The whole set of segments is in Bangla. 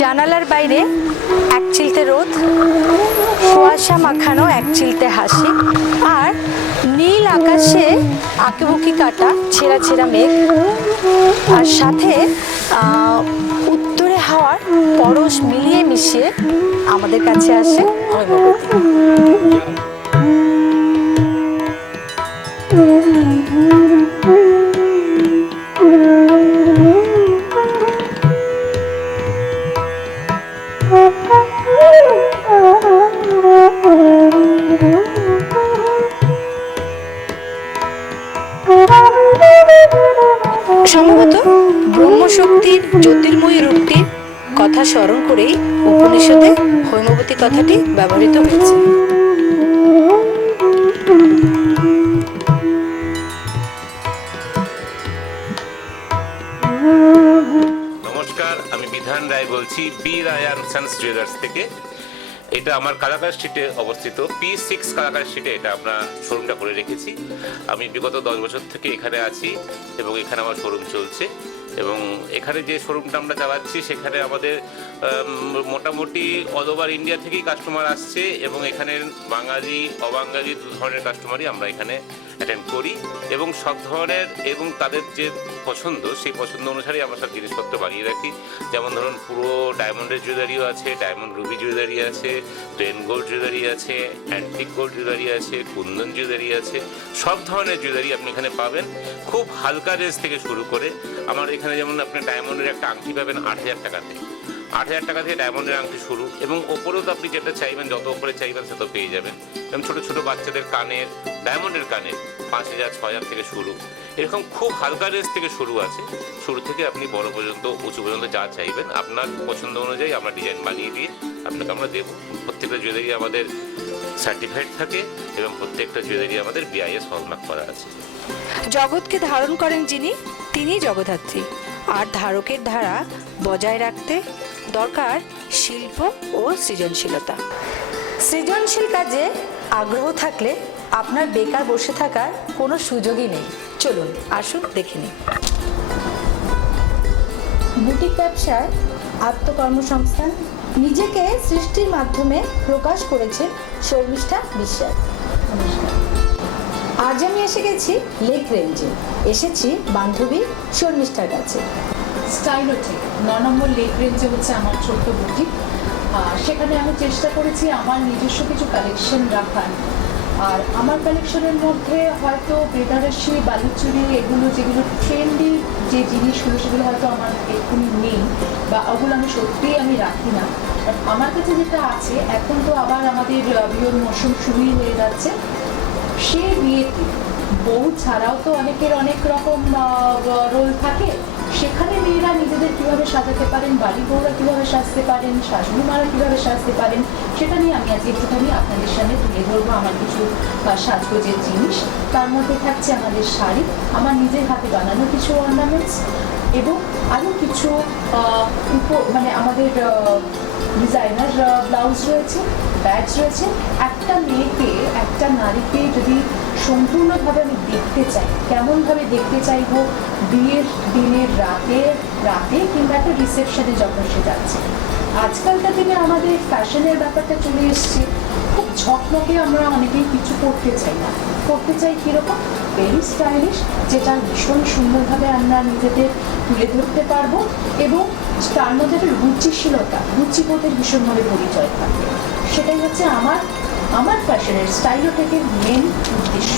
জানালার বাইরে এক চিলতে রোদ, কুয়াশা মাখানো এক চিলতে হাসি, আর নীল আকাশে আঁকিবুকি কাটা ছেঁড়া ছেঁড়া মেঘ, আর সাথে উত্তরে হাওয়ার পরশ মিলিয়ে মিশিয়ে আমাদের কাছে আসে হৈমবতী। সম্ভবত ব্রহ্মশক্তির জ্যোতির্ময়ী রূপটির কথা স্মরণ করেই উপনিষদে হৈমবতী কথাটি ব্যবহৃত হয়েছে। নমস্কার, আমি বিধান রায় বলছি B Roy and sons jewellers থেকে। এটা আমার কালাকার স্ট্রিটে অবস্থিত, P6 কালাকার স্ট্রিটে এটা আমরা শোরুমটা করে রেখেছি। আমি বিগত 10 বছর থেকে এখানে আছি এবং এখানে আমার শোরুম চলছে। এবং এখানে যে শোরুমটা আমরা চালাচ্ছি সেখানে আমাদের মোটামুটি অল ওভার ইন্ডিয়া থেকেই কাস্টমার আসছে এবং এখানের বাঙালি অবাঙালি দু ধরনের কাস্টমারই আমরা এখানে অ্যাটেন্ড করি এবং সব ধরনের এবং তাদের যে পছন্দ সেই পছন্দ অনুসারে আমরা সব জিনিসপত্র বানিয়ে রাখি। যেমন ধরুন পুরো ডায়মন্ডের জুয়েলারিও আছে, ডায়মন্ড রুবি জুয়েলারি আছে, প্লেন গোল্ড জুয়েলারি আছে, অ্যান্টিক গোল্ড জুয়েলারি আছে, কুন্দন জুয়েলারি আছে, সব ধরনের জুয়েলারি আপনি এখানে পাবেন খুব হালকা রেঞ্জ থেকে শুরু করে। আমার এখানে যেমন আপনি ডায়মন্ডের একটা আংটি পাবেন 8,000 টাকাতে, 8,000 টাকা থেকে ডায়মন্ডের আংটি শুরু এবং ওপরেও তো আপনি যেটা চাইবেন, যত ওপরে চাইবেন সেটা পেয়ে যাবেন। এবং ছোটো ছোটো বাচ্চাদের কানের, ডায়মন্ডের কানের 5,000 6,000 থেকে শুরু, এরকম খুব হালকা রেঞ্জ থেকে শুরু আছে। শুরু থেকে আপনি বড় পর্যন্ত উঁচু পর্যন্ত যা চাইবেন আপনার পছন্দ অনুযায়ী আমরা ডিজাইন বানিয়ে দিয়ে আপনাকে আমরা দেবো। প্রত্যেকটা জুয়েলারি আমাদের সার্টিফাইড থাকে এবং প্রত্যেকটা জুয়েলারি আমাদের BIS হলমার্ক করা আছে। জগৎকে ধারণ করেন যিনি, তিনিই জগদ্ধাত্রী। আর ধারকের ধারা বজায় রাখতে দরকার শিল্প ও সৃজনশীলতা। সৃজনশীল কাজে আগ্রহ থাকলে আপনার বেকার বসে থাকার কোনো সুযোগই নেই। চলুন আসুন দেখে নিন। বুটিক ব্যবসায় আত্মকর্মসংস্থান, নিজেকে সৃষ্টির মাধ্যমে প্রকাশ করেছেন শর্মিষ্ঠা বিশ্বাস। আজ আমি এসে গেছি লেক রেঞ্জে, এসেছি বান্ধবী শর্মিষ্ঠার কাছে। স্টাইলোটেক 9 নম্বর লেক রেঞ্জে হচ্ছে আমার ছোট্ট বুটিক। সেখানে আমি চেষ্টা করেছি আমার নিজস্ব কিছু কালেকশন রাখার। আর আমার কালেকশনের মধ্যে হয়তো বেনারসি, বালুচুরি, এগুলো যেগুলো ট্রেন্ডি যে জিনিসগুলো সেগুলো হয়তো আমার এক্ষুনি নেই বা ওগুলো আমি সত্যিই আমি রাখি না। বাট আমার কাছে যেটা আছে, এখন তো আবার আমাদের বিয়ের মৌসুম শুরুই হয়ে যাচ্ছে। সে বিয়েতে বউ ছাড়াও তো অনেকের অনেক রকম রোল থাকে। সেখানে মেয়েরা নিজেদের কীভাবে সাজাতে পারেন, বাড়ি বউরা কীভাবে সাজতে পারেন, শাশুড়ি মারা কীভাবে সাজতে পারেন, সেটা নিয়ে আমি আজকে একটুখানি আপনাদের সামনে তুলে ধরবো আমার কিছু সাজগোজের জিনিস। তার মধ্যে থাকছে আমাদের শাড়ি, আমার নিজের হাতে বানানো কিছু অর্নামেন্টস এবং আরও কিছু মানে আমাদের ডিজাইনার ব্লাউজ রয়েছে, ব্যাজ রয়েছে। একটা মেয়েকে, একটা নারীকে যদি সম্পূর্ণভাবে আমি দেখতে চাই, কেমনভাবে দেখতে চাইবো বিয়ের দিনের রাতে কিংবা একটা রিসেপশনে যখন সে যাচ্ছে। আজকালকার দিনে আমাদের ফ্যাশনের ব্যাপারটা চলে এসছে, খুব ঝকমকে আমরা অনেকেই কিছু করতে চাই না, করতে চাই কীরকম ভেরি স্টাইলিশ, যেটা ভীষণ সুন্দরভাবে আমরা নিজেদের তুলে ধরতে পারবো এবং তার মধ্যে একটা রুচিশীলতা, রুচিবোধের ভীষণভাবে পরিচয় থাকবে। সেটাই হচ্ছে আমার ফ্যাশনের স্টাইলোটেকের মেন উদ্দেশ্য।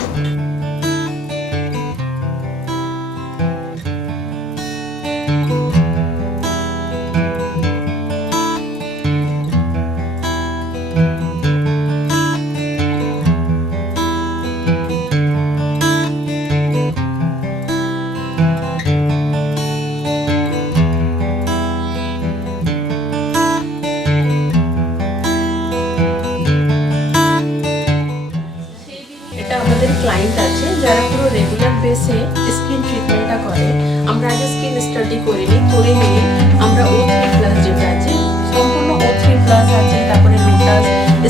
আমাদের ক্লায়েন্ট আছে যারা পুরো রেগুলার বেসে স্কিন ট্রিটমেন্টটা করে। আমরা আগে স্কিন স্টাডি করে নিয়ে আমরা O3+ যেটা আছে, সম্পূর্ণ O3+ আছে, তারপরে লোটাস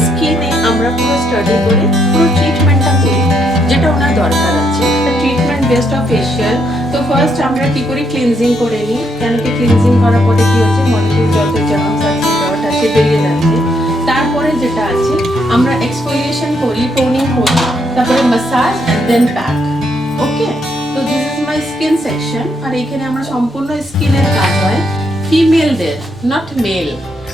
স্কিনে আমরা পুরো স্টাডি করে পুরো ট্রিটমেন্টটা করি, যেটা ওনার দরকার আছে। Treatment based of facial. তো ফার্স্ট আমরা কি করি, ক্লিনজিং করে নিই, কেন কি ক্লিনজিং করার পরে কি হচ্ছে, মডেলের যত জার্মস আছে ডট আছে বেরিয়ে যাচ্ছে। তারপরে যেটা আছে আমরা এক্সফোলিয়েশন করি, টোনিং করি, তারপরে massage and then pack. Okay, তো this is my skin section. আর এখানে আমরা সম্পূর্ণ স্কিনের কাজ হয় ফিমেলদের, নট মেল।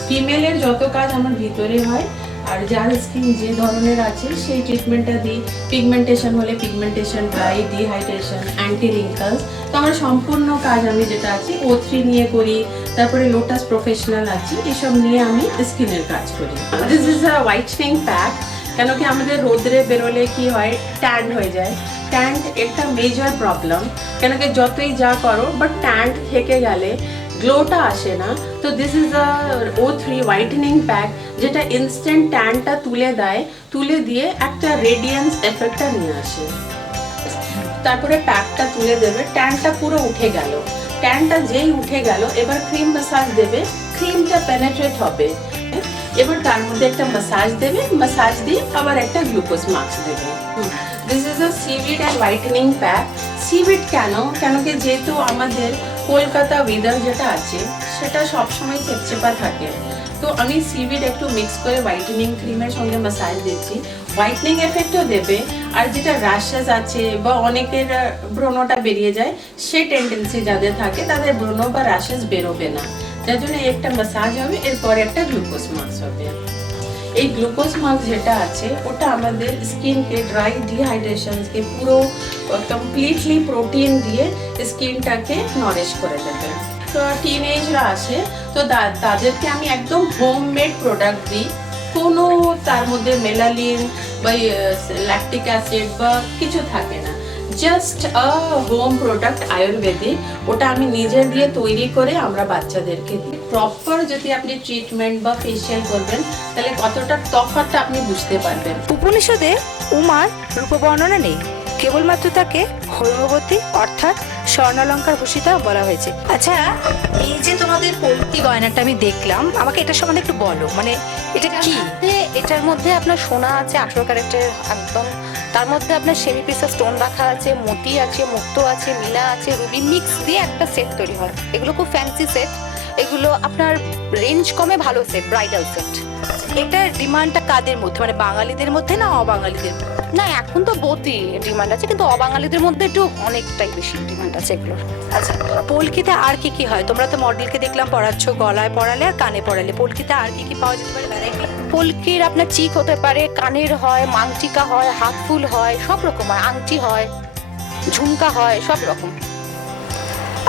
ফিমেলের যত কাজ আমার ভিতরে হয়, আর যার স্কিন যে ধরনের আছে সেই ট্রিটমেন্টটা দিই। পিগমেন্টেশন হলে pigmentation, dry, dehydration, anti wrinkles. তো আমার সম্পূর্ণ কাজ আমি যেটা আছে O3 নিয়ে করি, তারপরে লোটাস প্রফেশনাল আছে, এসব নিয়ে আমি স্কিনের কাজ করি। This is a whitening pack. কেন কি আমাদের রোদ্রে বেরোলে কি হয়, ট্যান্ড হয়ে যায়। ট্যান্ড একটা মেজর প্রবলেম, কেন কি যতই যা করো বাট ট্যান্ড থেকে গেলে গ্লোটা আসে না। তো this is a O3 whitening pack, যেটা ইনস্ট্যান্ট ট্যানটা তুলে দেয়, তুলে দিয়ে একটা রেডিয়েন্স এফেক্টটা নিয়ে আসে। তারপরে প্যাকটা তুলে দেবে, ট্যানটা পুরো উঠে গেল। ট্যানটা যেই উঠে গেল, এবার ক্রিম ম্যাসাজ দেবে, ক্রিমটা পেনেট্রেট হবে, এবার তার মধ্যে একটা ম্যাসাজ দেবে, ম্যাসাজ দিয়ে আবার একটা গ্লুকোজ মাস্ক দেবে। This is a সিভিড and whitening pack. সিভিড কেন, কেন কি যেহেতু আমাদের কলকাতা ওয়েদার যেটা আছে সেটা সবসময় চেপচেপা থাকে, তো আমি সিভিড একটু মিক্স করে হোয়াইটেনিং ক্রিমের সঙ্গে ম্যাসাজ দিচ্ছি, হোয়াইটেনিং এফেক্টও দেবে। আর যেটা র্যাশেস আছে বা অনেকের ব্রণটা বেরিয়ে যায়, সেই টেন্ডেন্সি যাদের থাকে তাদের ব্রণ বা র্যাশেস বেরোবে না, যার জন্য একটা ম্যাসাজ হবে, এরপরে একটা গ্লুকোজ মাস্ক হবে। এই গ্লুকোজ মাস্ক যেটা আছে ওটা আমাদের স্কিনকে ড্রাই ডিহাইড্রেশনকে পুরো কমপ্লিটলি প্রোটিন দিয়ে স্কিনটাকে নরিশ করে দেবে। তো টিনেজরা আসে, তো তাদেরকে আমি একদম হোমমেড প্রোডাক্ট দিই, কোনো তার মধ্যে মেলালিন বা ল্যাকটিক অ্যাসিড বা কিছু থাকে না, জাস্ট আ হোম প্রোডাক্ট আয়ুর্বেদিক। ওটা আমি নিজে দিয়ে তৈরি করে আমরা বাচ্চাদেরকে দিই। প্রপার যদি আপনি ট্রিটমেন্ট বা ফেশিয়াল করবেন, তাহলে কতটা তফাৎটা আপনি বুঝতে পারবেন। উপনিষদে উমার রূপবর্ণনা নেই, কেবলমাত্র তাকে হৈমবতী অর্থাৎ স্বর্ণালঙ্কার ভূষিতা বলা হয়েছে। আচ্ছা, এই যে তোমাদের পলকি গয়নাটা আমি দেখলাম, আমাকে এটার সম্বন্ধে একটু বলো, মানে এটা কি? এটার মধ্যে আপনার সোনা আছে 18 ক্যারেটের একদম, তার মধ্যে আপনার সেমি প্রেসার স্টোন রাখা আছে, মতি আছে, মুক্তো আছে, মিনা আছে, রুবি মিক্স দিয়ে একটা সেট তৈরি হয়। এগুলো খুব ফ্যান্সি সেট, এগুলো আপনার রেঞ্জ কমে ভালো সেট, ব্রাইডাল সেট। এটার ডিমান্ডটা কাদের মধ্যে, মানে বাঙালিদের মধ্যে না অবাঙালিদের মধ্যে? না, এখন তো বহুতই ডিমান্ড আছে, কিন্তু অবাঙালিদের মধ্যে একটু অনেকটাই বেশি ডিমান্ড আছে এগুলোর। আচ্ছা, পলকিতে আর কি কি হয়? তোমরা তো মডেলকে দেখলাম পরাচ্ছ, গলায় পরালে আর কানে পরালে, পলকিতে আর কি কি পাওয়া যেতে পারে ভ্যারাইটি? পলকির আপনার চিক হতে পারে, কানের হয়, মাংটিকা হয়, হাত ফুল হয়, সব রকম হয়, আংটি হয়, ঝুমকা হয়, সব রকম।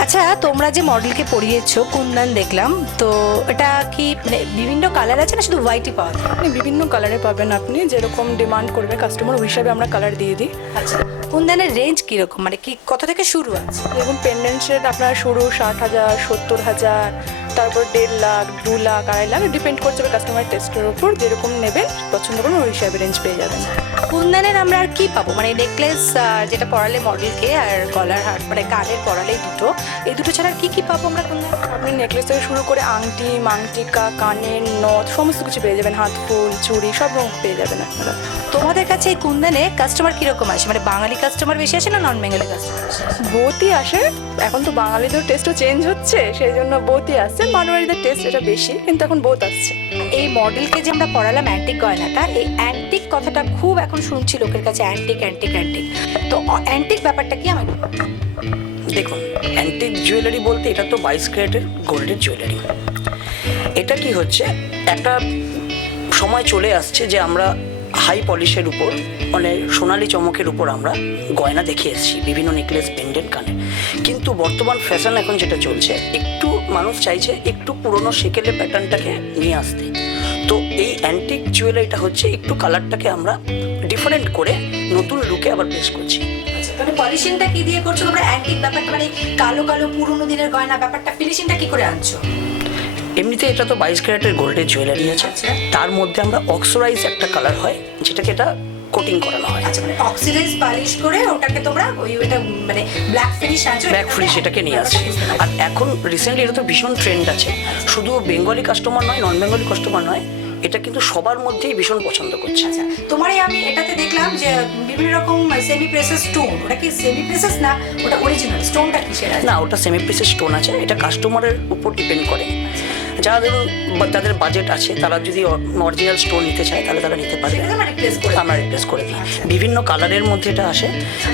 আচ্ছা, তোমরা যে মডেলকে পরিয়েছো কুন্দন দেখলাম, তো এটা কি মানে বিভিন্ন কালার আছে না শুধু হোয়াইটই পাওয়া যায়? আপনি বিভিন্ন কালারে পাবেন, আপনি যেরকম ডিমান্ড করবে কাস্টমার ওই হিসাবে আমরা কালার দিয়ে দিই। আচ্ছা, কুন্দনের রেঞ্জ কিরকম, মানে কি কত থেকে শুরু আছে? দেখুন, পেন্ডেন্ট সেট আপনার শুরু 60,000, 70,000, তারপর 1.5 লাখ, 2 লাখ, 2.5 লাখ, ডিপেন্ড করছে কাস্টমার টেস্টের উপর, যেরকম নেবেন পছন্দ করবেন ওই হিসাবে রেঞ্জ পেয়ে যাবেন। কুন্দনের আমরা আর কি পাবো, মানে নেকলেস যেটা পরালে মডেলকে, আর গলার হার মানে কানের পরালে দুটো, এই দুটো ছাড়া আর কি কি পাবো আমরা কুন্দন? আপনি নেকলেস থেকে শুরু করে আংটি, মাংটিকা, কানের নথ সমস্ত কিছু পেয়ে যাবেন, হাত ফুল, চুড়ি সব রকম পেয়ে যাবেন আপনারা। তোমাদের কাছে এই কুন্দনে কাস্টমার কিরকম আসে, মানে বাঙালি কাস্টমার বেশি আসে না নন বেঙ্গলি কাস্টমার বেশি আসে? বহুতই আসে, এখন তো বাঙালিদের টেস্টও চেঞ্জ হচ্ছে, সেই জন্য বহুতই আসছে, মারোয়ারিদের টেস্ট এটা বেশি, কিন্তু এখন বহুত আসছে। এই মডেলকে যে আমরা পরালাম অ্যান্টিক গয়নাটা, এই অ্যান্টিক কথাটা খুব এখন শুনছি লোকের কাছে, অ্যান্টিক অ্যান্টিক অ্যান্টিক, তো অ্যান্টিক ব্যাপারটা কি আমার? দেখুন, অ্যান্টিক জুয়েলারি বলতে এটা তো 22 ক্যারেটের গোল্ডের জুয়েলারি। এটা কি হচ্ছে, একটা সময় চলে আসছে যে আমরা হাই পলিশের উপর মানে সোনালি চমকের উপর আমরা গয়না দেখে এসেছি, বিভিন্ন নেকলেস, পেন্ডেন্ট, কানে। কিন্তু বর্তমান ফ্যাশন এখন যেটা চলছে, একটু মানুষ চাইছে একটু পুরনো সেকেলের প্যাটার্নটাকে নিয়ে আসতে। তো এই অ্যান্টিক জুয়েলারিটা হচ্ছে একটু কালারটাকে আমরা ডিফারেন্ট করে নতুন লুকে আবার পেশ করছি। মানে পলিশিংটা কি দিয়ে করছো তোমরা? অ্যান্টিক ব্যাপারটা মানে কালো কালো পুরোনো দিনের গয়না ব্যাপারটা, ফিনিশিংটা কি করে আনছো? এমনিতে এটা তো 22 ক্যারেটের গোল্ডের জুয়েলারি আছে, তার মধ্যে আমরা অক্সোরাইজ একটা কালার হয় যেটাকে এটা কোটিং করানো হয়। আচ্ছা, মানে অক্সিডাইজ পালিশ করে ওটাকে তোমরা ওই ওটা মানে ব্ল্যাক ফিনিশ আনছো, ব্ল্যাক ফিনিশ এটাকে নিয়ে আসছে। আর এখন রিসেন্টলি এটা তো ভীষণ ট্রেন্ড আছে, শুধু বেঙ্গলি কাস্টমার নয়, নন বেঙ্গলি কাস্টমার নয়, এটা কিন্তু সবার মধ্যেই ভীষণ পছন্দ করছে। আচ্ছা, তোমার এই আমি এটাতে দেখলাম যে বিভিন্ন রকম সেমি প্রেসেস স্টোন, ওটা কি সেমি প্রেসেস না ওটা অরিজিনাল স্টোনটা কিসের আছে? না, ওটা সেমি প্রেসের স্টোন আছে, এটা কাস্টমারের উপর ডিপেন্ড করে। যারা ধরুন যাদের বাজেট আছে তারা যদি অরিজিনাল স্টোন নিতে চায় তাহলে তারা নিতে পারে, সেটা আমরা রিপ্লেস করে আমরা রিপ্লেস করে দিই। বিভিন্ন কালারের মধ্যে এটা আসে,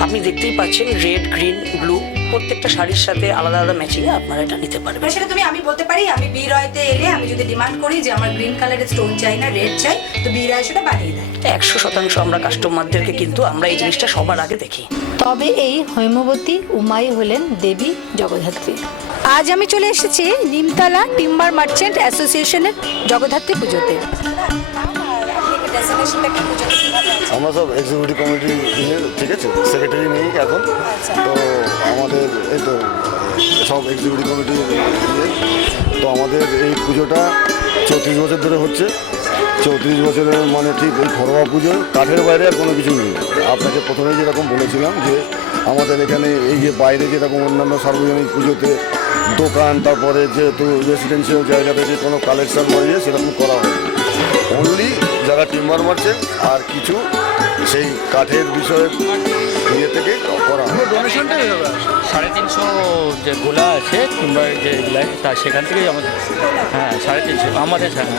আপনি দেখতেই পাচ্ছেন রেড, গ্রিন, ব্লু, প্রত্যেকটা শাড়ির সাথে আলাদা আলাদা ম্যাচিংয়ে আপনারা এটা নিতে পারবেন। সেটা তুমি আমি বলতে পারি আমি বি রয়তে এলে আমি যদি ডিমান্ড করি যে আমার গ্রিন কালারের স্টোন চাই না রেড চাই, তো বি রয় সেটা বানিয়ে দেয়। 100% আমরা কাস্টমারদেরকে কিন্তু আমরা এই জিনিসটা সবার আগে দেখি। তবে এই হৈমবতী উমাই হলেন দেবী জগদ্ধাত্রী। আজ আমি চলে এসেছি নিমতলা টিম্বার মার্চেন্ট অ্যাসোসিয়েশনের জগদ্ধাত্রী পুজোতে। আমরা সব এক্সিকিউটিভ কমিটি নিয়ে, ঠিক আছে, সেক্রেটারি নেই এখন, তো আমাদের এই তো সব এক্সিকিউটিভ কমিটি নিয়ে, তো আমাদের এই পুজোটা 34 বছর ধরে হচ্ছে। 34 বছরের মানে ঠিক এই ঘরোয়া পুজো, কাঠের বাইরে আর কোনো কিছু নেই। আপনাকে প্রথমেই যেরকম বলেছিলাম যে আমাদের এখানে এই যে বাইরে যেরকম অন্যান্য সার্বজনীন পুজোতে দোকান, তারপরে যেহেতু রেসিডেন্সিয়াল জায়গাতে যে কোনো কালেকশন বাড়িয়ে সেরকম করা হয়, অনলি যারা টিম্বার মারছে আর কিছু সেই কাঠের বিষয়ে ইয়ে থেকে করা হয়। 350 যে গোলা আছে কিংবা যে তা সেখান থেকেই আমাদের, হ্যাঁ 350 আমাদের, হ্যাঁ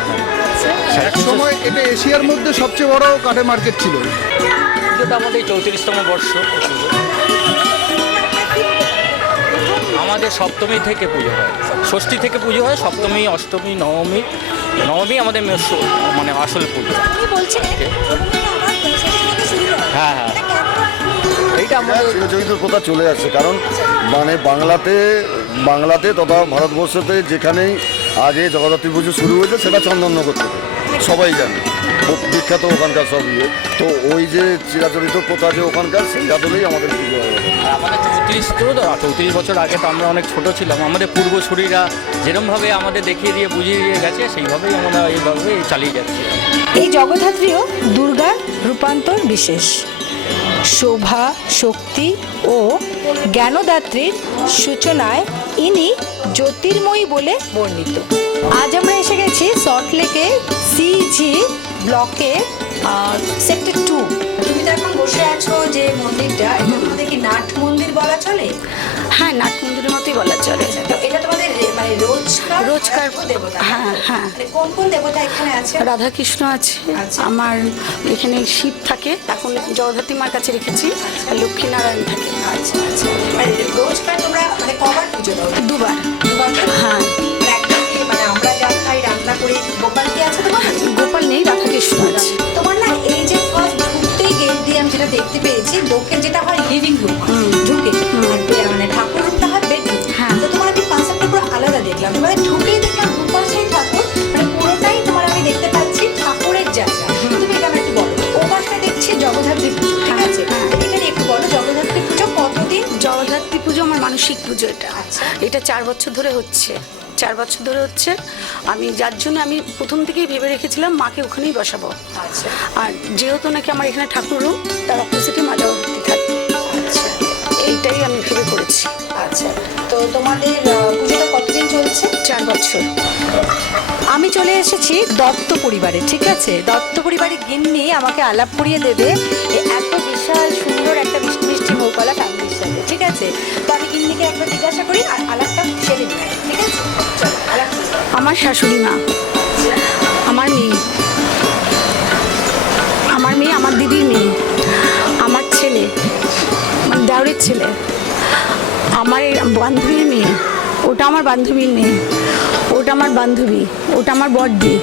এক সময় এটা এশিয়ার মধ্যে সবচেয়ে বড় কাঠের মার্কেট ছিল। পুজোটা আমাদের 34তম বর্ষ পুজো। আমাদের সপ্তমী থেকে পুজো হয়, ষষ্ঠী থেকে পুজো হয়, সপ্তমী, অষ্টমী, নবমী আমাদের মানে আসল পুজো। হ্যাঁ হ্যাঁ, এইটা আমাদের চিরাচরিত প্রথা চলে আসছে, কারণ মানে বাংলাতে তথা ভারতবর্ষতে যেখানেই আগে জগদ্ধাত্রী পুজো শুরু হয়েছে সেটা চন্দননগর থেকে, সবাই জানে, বিখ্যাত ওখানকার সব ইয়ে। তো ওই যে চিরাচরিত প্রথা যে ওখানকার, সেই আদলেই আমাদের পুজো হয়। আমাদের 34 বছর আগে তো আমরা অনেক ছোট ছিলাম, আমাদের পূর্বসূরীরা যেরমভাবে আমাদের দেখিয়ে দিয়ে বুঝিয়ে দিয়ে গেছে সেইভাবেই আমরা এইভাবে চালিয়ে যাচ্ছি। এই জগদ্ধাত্রীও দুর্গার রূপান্তর বিশেষ, শোভা, শক্তি ও জ্ঞানদাত্রীর সূচনায় ইনি জ্যোতির্ময়ী বলে বর্ণিত। আজ আমরা এসে গেছি সল্টলেকে সিজি ব্লকে সেক্টর 2। তুমি তো এখন বসে আছো যে মন্দিরটা, এটা তোমাদের কি নাট মন্দির বলা চলে? হ্যাঁ, নাট মন্দিরের মতোই বলা চলে। তো এটা তোমাদের মানে রোজকার দেবতা? হ্যাঁ হ্যাঁ, মানে কোন কোন দেবতা এখানে আছে? রাধাকৃষ্ণ আছে, আচ্ছা। আমার এখানে শিব থাকে, এখন জগদ্ধাত্রী মার কাছে রেখেছি, আর লক্ষ্মীনারায়ণ থাকে। আচ্ছা আচ্ছা, মানে রোজকার তোমরা মানে কবার পুজো দাও? দুবার। হ্যাঁ, মানে একদম কি মানে আমরা যা খাই রান্না করি, গোপাল কি আছে তোমার? গোপাল নেই, রাধাকৃষ্ণ আছে। তোমার না এই যে ফার্স্ট ঢুকতেই গেট দিয়ে আমি যেটা দেখতে পেয়েছি, লোকের যেটা হয় লিভিং রুম ঢুকে, আর মানে ঠাকুর রুমটা হয় বেডরুম। হ্যাঁ, তো তোমার আমি কনসেপ্টটা পুরো আলাদা দেখলাম। তোমাদের ঢুকেই দেখলাম দুপাশেই ঠাকুর, মানে পুরোটাই তোমার আমি দেখতে পাচ্ছি ঠাকুরের জায়গা। তুমি এটা একটু বলো। ও পাশে দেখছি জগদ্ধাত্রী পুজো, ঠিক আছে? এটা নিয়ে একটু বলো, জগদ্ধাত্রী পুজো কতদিন? জগদ্ধাত্রী পুজো আমার মানসিক পুজো। এটা আচ্ছা। এটা 4 বছর ধরে হচ্ছে, 4 বছর ধরে হচ্ছে। আমি যার জন্য আমি প্রথম থেকেই ভেবে রেখেছিলাম মাকে ওখানেই বসাবো। আচ্ছা আর যেহেতু নাকি আমার এখানে ঠাকুর রুম, তার অপোজিটে মা জগদ্ধাত্রী থাকে। আচ্ছা এইটাই আমি ভেবে করেছি। আচ্ছা, তো তোমাদের পুজোটা কতদিন চলছে? 4 বছর। আমি চলে এসেছি দত্ত পরিবারে, ঠিক আছে? দত্ত পরিবারের গিন্নি আমাকে আলাপ করিয়ে দেবে এত বিশাল সুন্দর একটা মিষ্টি মিষ্টি বউকলা ফ্যামিলির সাথে, ঠিক আছে? তো আমি গিন্নিকে একবার জিজ্ঞাসা করি আর আলাপটা সেরে নিই, ঠিক আছে? চলো আলাপ করি। আমার শাশুড়ি মা, আমার মেয়ে, আমার দিদির মেয়ে, আমার ছেলে, মানে দাউরির ছেলে, আমার এই বান্ধবীর মেয়ে, ওটা আমার বান্ধবীর মেয়ে, ওটা আমার বান্ধবী, ওটা আমার বড়দি,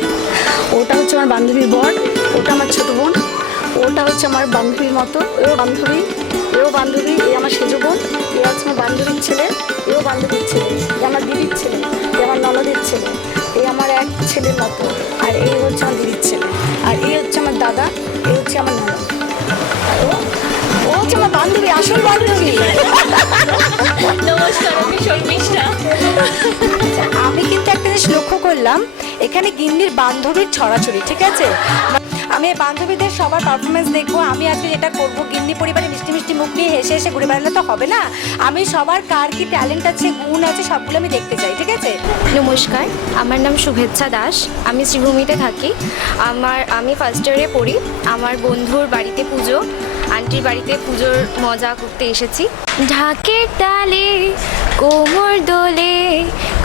ওটা হচ্ছে আমার বান্ধবীর বর, ওটা আমার ছোটো বোন, ওটা হচ্ছে আমার বান্ধবীর মতো, এও বান্ধবী, এও বান্ধবী, এ আমার সেজো বোন, এ হচ্ছে আমার বান্ধবীর ছেলে, এও বান্ধবীর ছেলে, এ আমার দিদির ছেলে, এ আমার ননদের ছেলে, এ আমার এক ছেলের মতো, আর এই হচ্ছে আমার দিদির ছেলে, আর এই হচ্ছে আমার দাদা, এই হচ্ছে আমার ননদ, আর ও হচ্ছে আমার বান্ধবী, আসল বান্ধবী। নমস্কার, আমি শর্মিষ্ঠা। আমি কিন্তু একটা জিনিস লক্ষ্য করলাম, এখানে গিন্নির বান্ধবীর ছড়াছড়ি, ঠিক আছে? আমি বান্ধবীদের সবার পারফরমেন্স দেখবো, আমি আজকে যেটা করবো গিন্নি পরিবারে মিষ্টি মিষ্টি মুখ নিয়ে হেসে হেসে ঘুরে বেড়ালে তো হবে না। আমি সবার কার কি ট্যালেন্ট আছে, গুণ আছে, সবগুলো আমি দেখতে চাই, ঠিক আছে? নমস্কার, আমার নাম শুভেচ্ছা দাস, আমি শ্রীভূমিতে থাকি। আমি ফার্স্ট ইয়ারে পড়ি। আমার বন্ধুর বাড়িতে পুজো, আন্টির বাড়িতে পুজোর মজা করতে এসেছি। ঢাকের তালে কোমর দোলে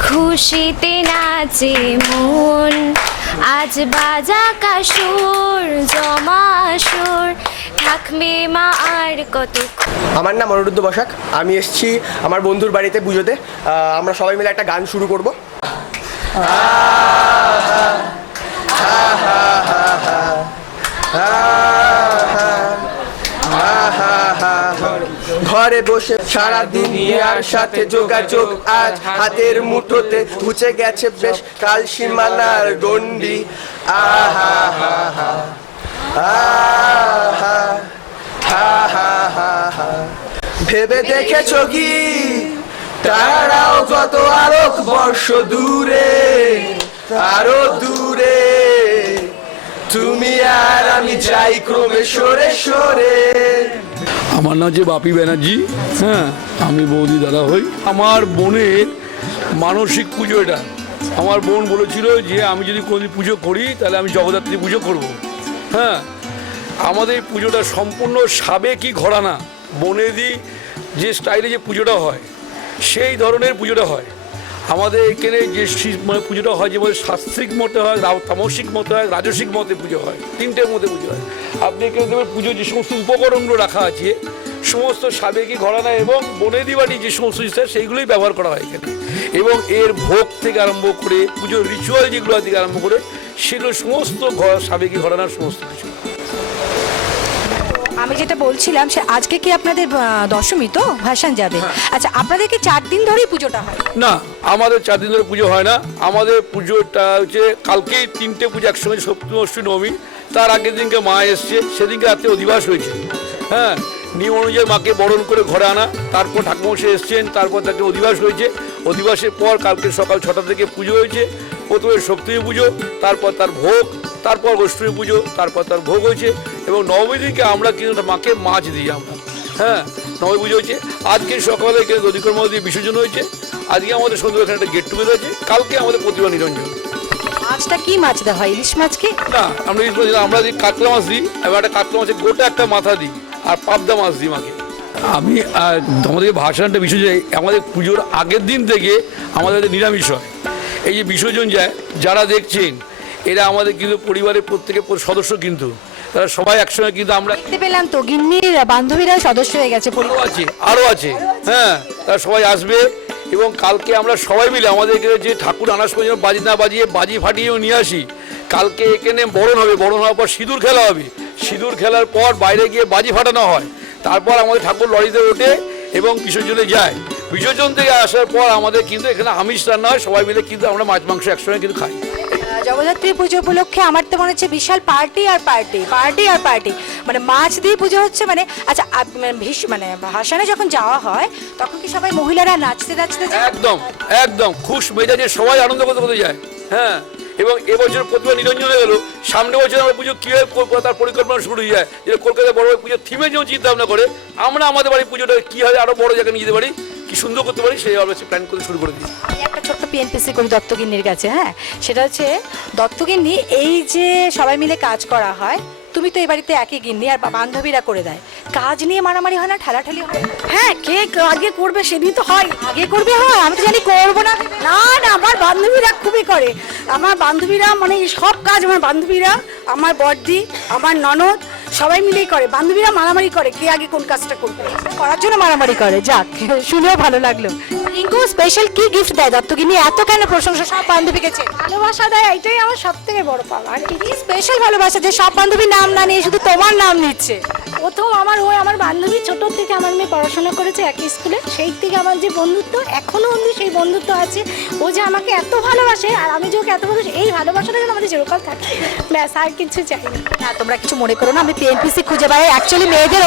খুশিতে নাচে মন, আজ বাজা কাসুর জমা সুর থাকবে মা আর কত। আমার নাম অনিরুদ্ধ বসাক, আমি এসেছি আমার বন্ধুর বাড়িতে পুজোতে। আমরা সবাই মিলে একটা গান শুরু করব। ঘরে বসে সারাদিন আর সাথে যোগাযোগ, আজ হাতের মুঠোতে ঘুচে গেছে বেশ কাল সীমানার গন্ডি। আহা হা হা আহা হা হা হা হা। ভেবে দেখেছো কি তারাও কত আলোক বর্ষ দূরে, আরো দূরে তুমি আর আমি যাই ক্রমে সরে সরে। আমার নাম হচ্ছে বাপি ব্যানার্জি, হ্যাঁ, আমি বৌদি দাদা হই। আমার বোনের মানসিক পুজো এটা। আমার বোন বলেছিল যে আমি যদি কোনোদিন পুজো করি তাহলে আমি জগদ্ধাত্রী পুজো করব। হ্যাঁ, আমাদের পুজোটা সম্পূর্ণ সাবেকি ঘরানা, বনেদি যে স্টাইলে যে পুজোটা হয় সেই ধরনের পুজোটা হয়। আমাদের এখানে যে মানে পুজোটা হয়, যে শাস্ত্রিক মতে হয়, তামসিক মতে হয়, রাজসিক মতে পুজো হয়, তিনটের মধ্যে পুজো হয়। আপনি এখানে দেখবেন পুজোর যে সমস্ত উপকরণগুলো রাখা আছে সমস্ত সাবেকি ঘরানা এবং বনেদি বাড়ি যে সমস্ত জিনিস সেইগুলোই ব্যবহার করা হয় এখানে। এবং এর ভোগ থেকে আরম্ভ করে পুজোর রিচুয়াল যেগুলো থেকে আরম্ভ করে সেগুলো সমস্ত সাবেকি ঘরানার সমস্ত কিছু। আমি যেটা বলছিলাম সে আজকে কি আপনাদের দশমী তো ভাসান যাবে? আচ্ছা, আপনাদের কি 4 দিন ধরেই পুজোটা হয়? না, আমাদের 4 দিন ধরে পুজো হয় না। আমাদের পুজোটা হচ্ছে কালকেই 3টে পুজো একসঙ্গে, সপ্তমী অষ্টমী নবমী। তার আগের দিনকে মা এসছে, সেদিনকে রাত্রে অধিবাস হয়েছে। হ্যাঁ, নিয়ম অনুযায়ী মাকে বরণ করে ঘরে আনা, তারপর ঠাকুমশাই এসছেন, তারপর তাকে অধিবাস হয়েছে। অধিবাসের পর কালকে সকাল 6টা থেকে পুজো হয়েছে। প্রথমে সপ্তমী পুজো, তারপর তার ভোগ, তারপর অষ্টমী পুজো, তারপর তার ভোগ হয়েছে। এবং নবমী দিনকে আমরা কিন্তু মাকে মাছ দিই আমরা। হ্যাঁ, নবমী পুজো হয়েছে। আজকে সকালে এখানে দধিকর্ম দিয়ে বিসর্জন হয়েছে। আজকে আমাদের সন্ধ্যে এখানে একটা গেট টুগেদার আছে। কালকে আমাদের প্রতিভা নিরঞ্জন। মাছটা কি মাছ দেওয়া হয়? ইলিশ মাছ কি? না, আমরা দিই কাতলা মাছ দিই। এবার একটা কাতলা মাছের গোটা একটা মাথা দিই, আর পাবদা মাছ দিই মাকে। আমি আমাদের ভাসানটা বিসর্জন, আমাদের পুজোর আগের দিন থেকে আমাদের নিরামিষ হয়। এই যে বিসর্জন যায়, যারা দেখছেন এরা আমাদের কিন্তু পরিবারের প্রত্যেকের সদস্য, কিন্তু তারা সবাই একসঙ্গে কিন্তু আমরা দেখতে পেলাম তো গিন্নির বান্ধবীরা সদস্য হয়ে গেছে। আরও আছে, হ্যাঁ, তারা সবাই আসবে। এবং কালকে আমরা সবাই মিলে আমাদের যে ঠাকুর আনার সময় বাজি না বাজিয়ে বাজি ফাটিয়েও নিয়ে আসি। কালকে এখানে বরণ হবে, বরণ হওয়ার পর সিঁদুর খেলা হবে। সিঁদুর খেলার পর বাইরে গিয়ে বাজি ফাটানো হয়। তারপর আমাদের ঠাকুর লরিতে ওঠে এবং বিসর্জনে যায়। বিসর্জন থেকে আসার পর আমাদের কিন্তু এখানে আমিষ রান্না হয়, সবাই মিলে কিন্তু আমরা মাছ মাংস একসঙ্গে কিন্তু খাই। জগদ্ধাত্রী পুজো উপলক্ষে আমার তো মনে হচ্ছে বিশাল পার্টি আর পার্টি, পার্টি আর পার্টি, মানে মাছ দিয়ে পুজো হচ্ছে। মানে আচ্ছা, মানে ভাসানে যখন যাওয়া হয় তখন কি সবাই মহিলারা নাচতে নাচতে? একদম একদম খুশ মেজাজে সবাই আনন্দ করতে করতে যায়। হ্যাঁ, এবং এবছর প্রতিভা নিরঞ্জন হয়ে গেল। সামনে বছর আমরা পুজো কীভাবে করবো তার পরিকল্পনা শুরু হয়ে যায়। যে কলকাতায় বড় পুজোর থিমে যেমন চিন্তা ভাবনা করে, আমরা আমাদের বাড়ির পুজোটা কীভাবে আরও বড় জায়গায় নিয়ে যেতে পারি, কি সুন্দর করতে পারি, সেই আমরা প্ল্যান করতে শুরু করে দিই। একটা ছোট্ট পিএনপিসি করি দত্তগিন্নির কাছে। হ্যাঁ, সেটা হচ্ছে দত্তগিন্নি, এই যে সবাই মিলে কাজ করা হয়, তুমি তো এই বাড়িতে একই গিন্নি আর বান্ধবীরা করে দেয়, কাজ নিয়ে মারামারি হয় না, ঠেলাঠালি হয়? হ্যাঁ, কে আগে করবে সেদিন তো হয়। আগে করবে হয়, আমি তো জানি করবো না। না না, আমার বান্ধবীরা খুবই করে। আমার বান্ধবীরা মানে সব কাজ আমার বান্ধবীরা, আমার বড়দি, আমার ননদ সবাই মিলেই করে। বান্ধবীরা মারামারি করে কে আগে কোন কাজটা করবে, করার জন্য মারামারি করে। যাক, শুনেও ভালো লাগলো। রিঙ্কু স্পেশাল কি গিফট দেয় দত্তগিন্নি? এত কেন প্রশংসা সব বান্ধবীকে? ভালোবাসা দেয়, এটাই আমার সব থেকে বড় পাওয়া। আর কি স্পেশাল ভালোবাসা যে সব বান্ধবীর নাম না নিয়ে শুধু তোমার নাম নিচ্ছে। প্রথম আমার বান্ধবী ছোটোর থেকে আমার মেয়ে পড়াশোনা করেছে একই স্কুলে, সেই থেকে আমার যে বন্ধুত্ব এখনও অবধি সেই বন্ধুত্ব আছে। ও যে আমাকে এত ভালোবাসে আর আমি যে ওকে এত ভালোবাসি, এই ভালোবাসাটা যেন আমাদের চিরকাল থাকে, ব্যাস, আর কিছু চাই না। না, তোমরা কিছু মনে করো না, আমি পিএনপিসি খুঁজে বেড়াই। অ্যাকচুয়ালি মেয়েদের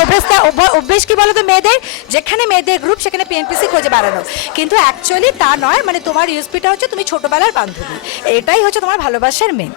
অভ্যেস কি বলো তো, মেয়েদের যেখানে মেয়েদের গ্রুপ সেখানে পিএনপিসি খুঁজে বেড়ানো, কিন্তু অ্যাকচুয়ালি তা নয়। মানে তোমার ইউএসপিটা হচ্ছে তুমি ছোটবেলার বান্ধবী, এটাই হচ্ছে তোমার ভালোবাসার মেন।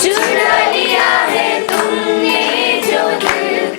चुरा लिया है तुमने जो दिल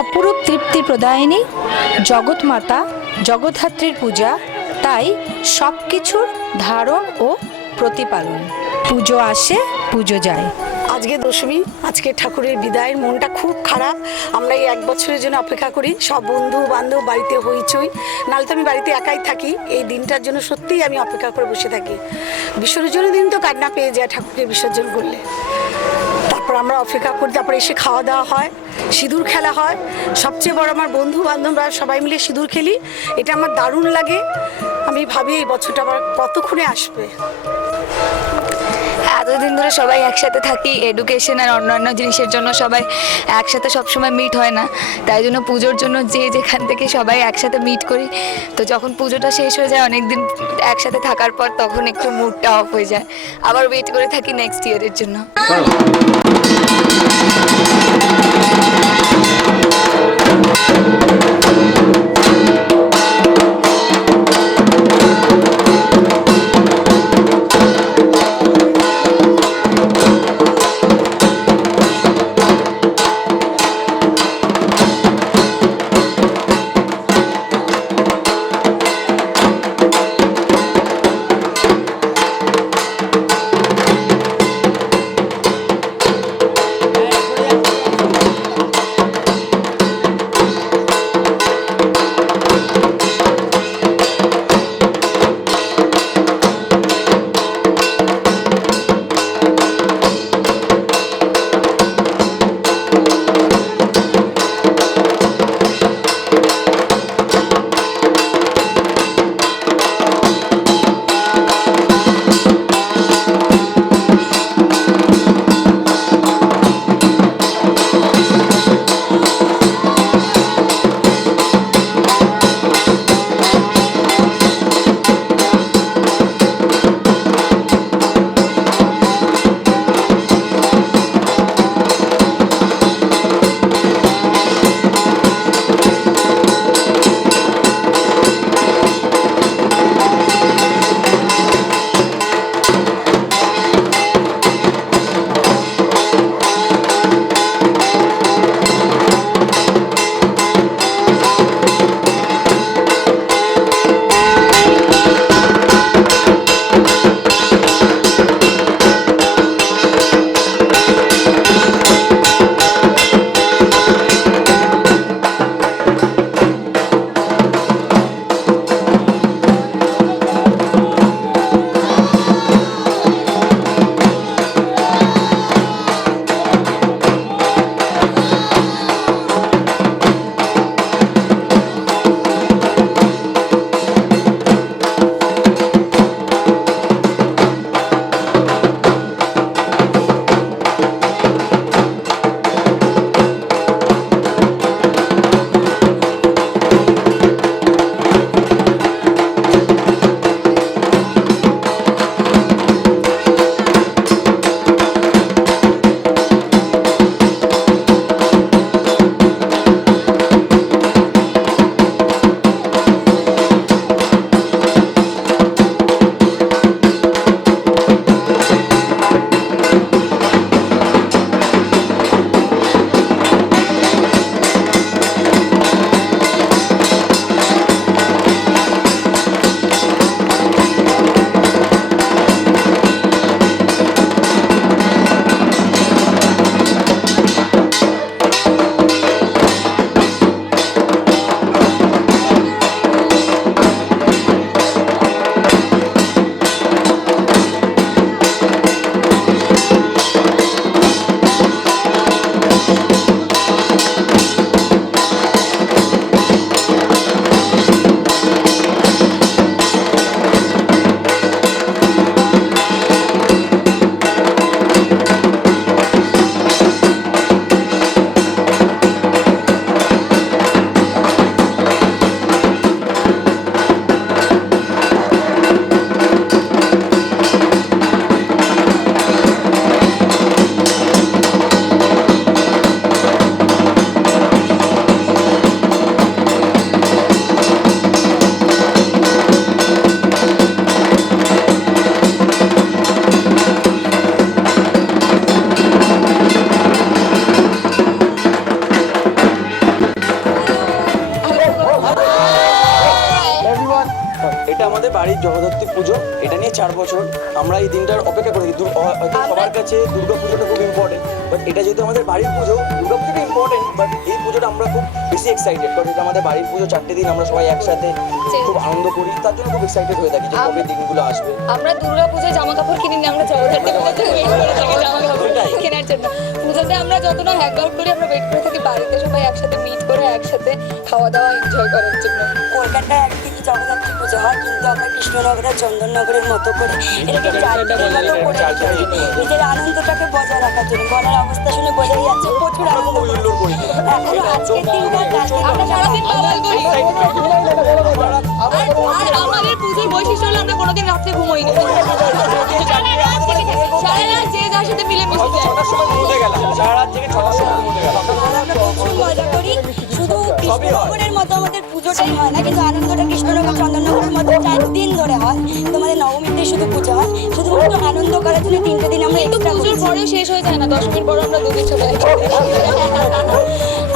অপরূপ তৃপ্তি প্রদায়িনী জগৎমাতা জগদ্ধাত্রীর পূজা, তাই সব কিছুর ধারণ ও প্রতিপালন। পুজো আসে পুজো যায়। আজকে দশমী, আজকে ঠাকুরের বিদায়ের, মনটা খুব খারাপ। আমরা এই 1 বছরের জন্য অপেক্ষা করি, সব বন্ধু বান্ধব বাড়িতে হইচই, নাহলে তো আমি বাড়িতে একাই থাকি। এই দিনটার জন্য সত্যিই আমি অপেক্ষা করে বসে থাকি। বিসর্জনের দিন তো কান্না পেয়ে যায় ঠাকুরকে বিসর্জন করলে। তারপর আমরা অপেক্ষা করি, তারপরে এসে খাওয়া দাওয়া হয়, সিঁদুর খেলা হয়। সবচেয়ে বড় আমার বন্ধু বান্ধবরা সবাই মিলে সিঁদুর খেলি, এটা আমার দারুণ লাগে। আমি ভাবি এই বছরটা আবার কতক্ষণে আসবে। এতদিন ধরে সবাই একসাথে থাকি, এডুকেশন আর অন্যান্য জিনিসের জন্য সবাই একসাথে সবসময় মিট হয় না, তাই জন্য পুজোর জন্য যে যেখান থেকে সবাই একসাথে মিট করি। তো যখন পুজোটা শেষ হয়ে যায় অনেক দিন একসাথে থাকার পর, তখন একটু মুডটা অফ হয়ে যায়, আবার ওয়েট করে থাকি নেক্সট ইয়ারের জন্য। এটা আমাদের বাড়ির জগদ্ধাত্রী পুজো, এটা নিয়ে 4 বছর আমরা এই দিনটার অপেক্ষা করি। হয়তো সবার কাছে দুর্গা পুজোটা খুব ইম্পর্টেন্ট, বাট এটা যেহেতু আমাদের বাড়ির পুজো, দুর্গা পুজোটা ইম্পর্টেন্ট, বাট এই পুজোটা আমরা খুব বেশি এক্সাইটেড, কারণ এটা আমাদের বাড়ির পুজো, 4টে দিন আমরা সবাই একসাথে খুব আনন্দ করি, তার জন্য খুব এক্সাইটেড হয়ে থাকি যে কবে দিনগুলো আসবে। আমরা দুর্গা পুজোয় জামা কাপড় কিনি না, আমরা জগদ্ধাত্রী পুজোতে ওয়েট করে থাকি জামা কাপড় কেনার জন্য। পুজোতে আমরা যত না হ্যাং আউট করি, আমরা ওয়েট করে থাকি বাড়িতে সবাই একসাথে মিট করে একসাথে খাওয়া দাওয়া এনজয় করার জন্য। কলকাতায় একদিকে জগদ্ধাত্রী পুজো হয়, কিন্তু আমরা কৃষ্ণনগর আর চন্দননগরের মতো করে এটাকে 4 দিনের মতো করে রেখেছি নিজের আনন্দটাকে বজায় রাখার জন্য। গলার অবস্থা শুনে বোঝাই যাচ্ছে প্রচুর আনন্দ করি। এখনো আজকের দিনটা কালকে আমরা সারাদিন বাবাল করি। আর আমাদের পুজোর বৈশিষ্ট্য হলো আমরা কোনোদিন রাত্রে ঘুমোই না, সারা রাত যে যার সাথে মিলে মিশে যায়। সারা রাত থেকে 6টার সময় ঘুমোতে গেলাম। আমরা প্রচুর মজা করি। শুধু কৃষ্ণনগরের মতো আমাদের পুজোটাই হয় না, কিন্তু আনন্দটা কৃষ্ণনগর চন্দননগরের মতো 4 দিন ধরে হয়। তোমাদের নবমীতে শুধু পুজো হয়, শুধুমাত্র আনন্দ করার জন্য 3টে দিন আমরা কিন্তু পুজোর পরেও শেষ হয়ে যায় না, 10 মিনিট পর আমরা 2 দিন চলে যাই।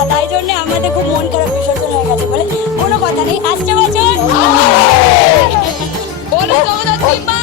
আর তাই জন্য আমাদের খুব মন খারাপ বিসর্জন হয়ে গেছে বলে কোনো কথা নেই। আসছে বছর বলো জগদ্ধাত্রী মা